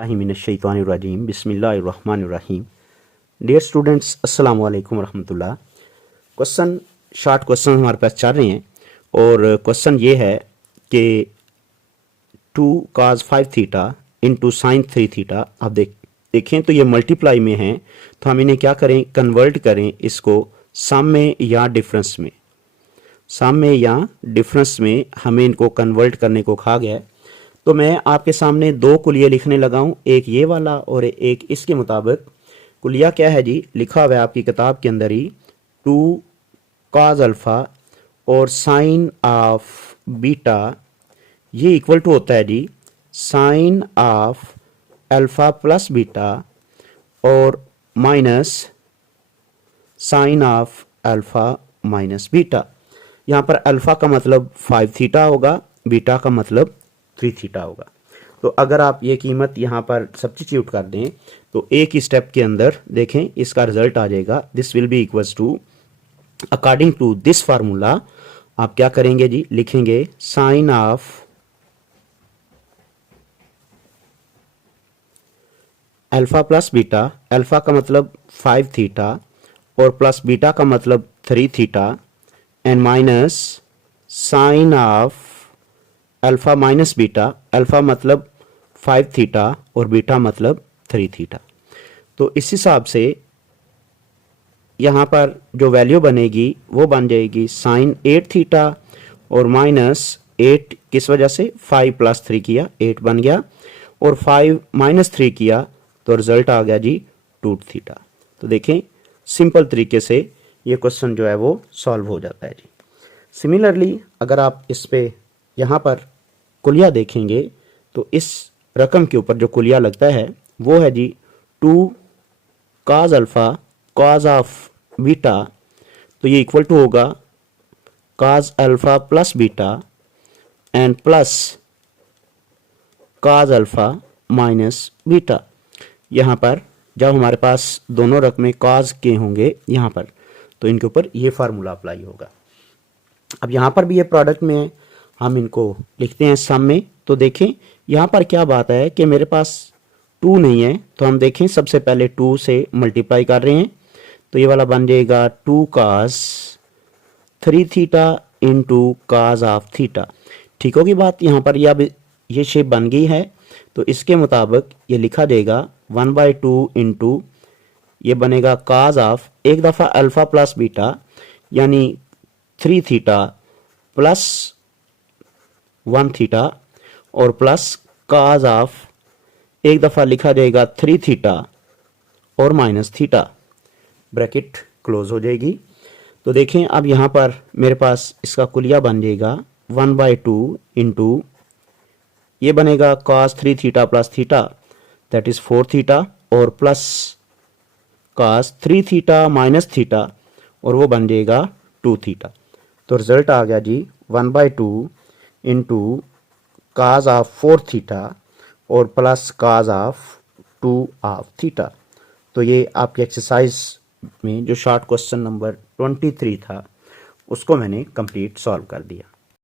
मिनश्शैतानिर्रजीम बिस्मिल्लाहिर्रहमानिर्रहीम। Dear students, अस्सलाम वालेकुम रहमतुल्लाह। शॉर्ट क्वेश्चन हमारे पास चल रहे हैं और क्वेश्चन ये है कि 2 cos 5 theta into sine 3 theta. आप देखें तो ये मल्टीप्लाई में है, तो हम इन्हें क्या करें, कन्वर्ट करें इसको सम में या डिफरेंस में। सम में या डिफरेंस में हमें इनको कन्वर्ट करने को कहा गया है। तो मैं आपके सामने दो कुलिये लिखने लगा हूं, एक ये वाला और एक इसके मुताबिक। कुलिया क्या है जी, लिखा हुआ है आपकी किताब के अंदर ही, 2 cos अल्फा और साइन ऑफ बीटा ये इक्वल टू होता है जी sine of alpha plus beta और minus sine of alpha minus beta. यहाँ पर अल्फा का मतलब 5 थीटा होगा, बीटा का मतलब 3 थीटा होगा। तो अगर आप ये कीमत यहाँ पर सब्स्टिट्यूट कर दें तो एक ही स्टेप के अंदर देखें इसका रिजल्ट आ जाएगा। This will be equals to, according to this formula आप क्या करेंगे जी, लिखेंगे sine of alpha plus beta, alpha का मतलब 5 थीटा और प्लस बीटा का मतलब 3 theta, and minus sine of alpha minus beta, alpha मतलब 5 थीटा और बीटा मतलब 3 थीटा। तो इस हिसाब से यहाँ पर जो वैल्यू बनेगी वो बन जाएगी साइन 8 थीटा और माइनस 8 किस वजह से, 5 प्लस 3 किया 8 बन गया और 5 माइनस 3 किया तो रिजल्ट आ गया जी 2 थीटा। तो देखें सिंपल तरीके से ये क्वेश्चन जो है वो सॉल्व हो जाता है जी। सिमिलरली अगर आप इस पे यहाँ पर कुलिया देखेंगे तो इस रकम के ऊपर जो कुलिया लगता है वो है जी 2 cos alpha cos of beta, तो ये इक्वल टू होगा cos alpha plus beta and plus cos alpha minus beta. यहाँ पर जब हमारे पास दोनों रकमें cos के होंगे यहाँ पर, तो इनके ऊपर ये फार्मूला अप्लाई होगा। अब यहाँ पर भी ये प्रोडक्ट में है, हम इनको लिखते हैं सम में। तो देखें यहाँ पर क्या बात है कि मेरे पास 2 नहीं है, तो हम देखें सबसे पहले 2 से मल्टीप्लाई कर रहे हैं तो ये वाला बन जाएगा 2 cos 3 theta into cos of theta. ठीक होगी बात, यहाँ पर ये शेप बन गई है। तो इसके मुताबिक ये लिखा जाएगा 1/2 इंटू ये बनेगा cos ऑफ, एक दफ़ा अल्फा प्लस बीटा यानी 3 थीटा प्लस 1 थीटा और प्लस cos ऑफ, एक दफ़ा लिखा जाएगा 3 थीटा और माइनस थीटा, ब्रैकेट क्लोज हो जाएगी। तो देखें अब यहाँ पर मेरे पास इसका कुलिया बन जाएगा 1/2 इंटू ये बनेगा cos 3 theta plus theta that is 4 theta और plus cos 3 theta minus theta और वो बन जाएगा 2 थीटा। तो रिजल्ट आ गया जी 1/2 इंटू cos ऑफ 4 थीटा और plus cos of 2 of theta. तो ये आपकी एक्सरसाइज में जो शॉर्ट क्वेश्चन नंबर 23 था उसको मैंने कंप्लीट सॉल्व कर दिया।